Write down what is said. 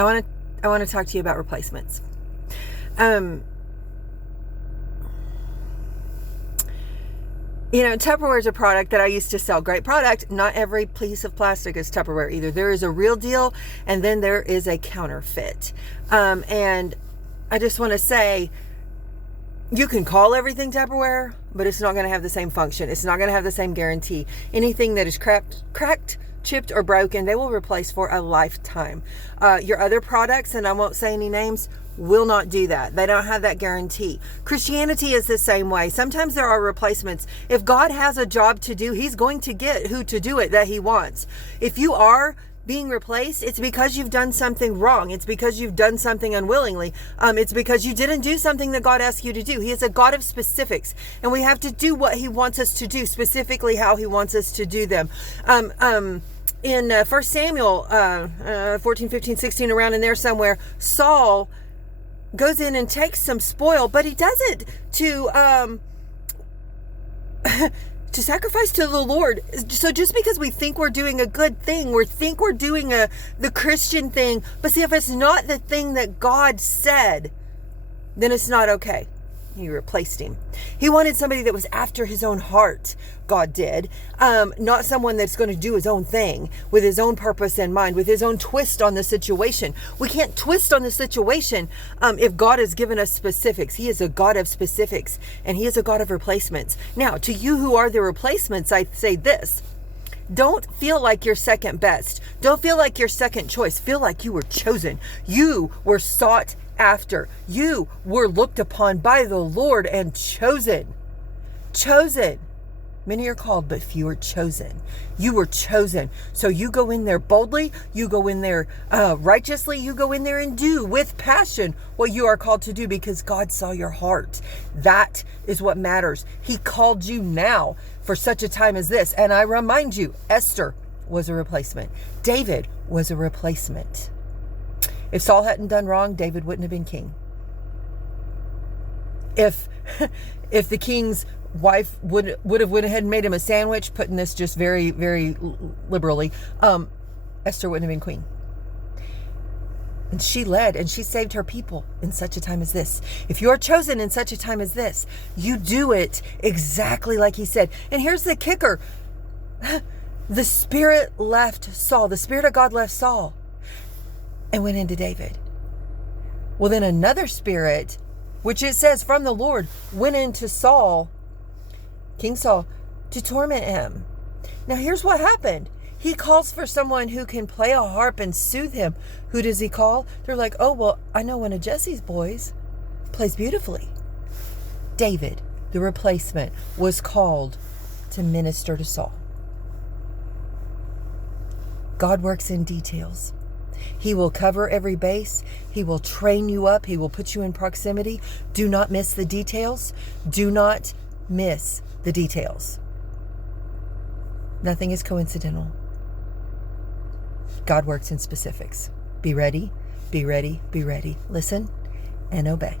I want to talk to you about replacements. Tupperware is a product that I used to sell. Great product. Not every piece of plastic is Tupperware either. There is a real deal, and then there is a counterfeit. And I just want to say, you can call everything Tupperware, but it's not going to have the same function. It's not going to have the same guarantee. Anything that is cracked, chipped, or broken, they will replace for a lifetime. Your other products, and I won't say any names, will not do that. They don't have that guarantee. Christianity is the same way. Sometimes there are replacements. If God has a job to do, He's going to get who to do it that He wants. If you are being replaced, it's because you've done something wrong. It's because you've done something unwillingly. It's because you didn't do something that God asked you to do. He is a God of specifics, and we have to do what He wants us to do, specifically how He wants us to do them. In 1 Samuel 14, 15, 16, around in there somewhere, Saul goes in and takes some spoil, but he does it to to sacrifice to the Lord. So just because we think we're doing a good thing, we think we're doing the Christian thing, but see, if it's not the thing that God said, then it's not okay. He replaced him. He wanted somebody that was after His own heart. God did. Not someone that's going to do his own thing with his own purpose in mind, with his own twist on the situation. We can't twist on the situation if God has given us specifics. He is a God of specifics, and He is a God of replacements. Now, to you who are the replacements, I say this. Don't feel like you're second best. Don't feel like you're second choice. Feel like you were chosen. You were sought after. You were looked upon by the Lord and chosen. Chosen. Many are called, but few are chosen. You were chosen. So you go in there boldly. You go in there righteously. You go in there and do with passion what you are called to do, because God saw your heart. That is what matters. He called you now for such a time as this. And I remind you, Esther was a replacement. David was a replacement. If Saul hadn't done wrong, David wouldn't have been king. If the king's wife would have went ahead and made him a sandwich, putting this just very, very liberally, Esther wouldn't have been queen. And she led, and she saved her people in such a time as this. If you are chosen in such a time as this, you do it exactly like He said. And here's the kicker. The Spirit left Saul. The Spirit of God left Saul and went into David. Well, then another spirit, which it says from the Lord, went into Saul, King Saul, to torment him. Now here's what happened. He calls for someone who can play a harp and soothe him. Who does he call? They're like, oh, well, I know one of Jesse's boys plays beautifully. David, the replacement, was called to minister to Saul. God works in details. He will cover every base. He will train you up. He will put you in proximity. Do not miss the details. Do not miss the details. Nothing is coincidental. God works in specifics. Be ready, be ready, be ready. Listen and obey.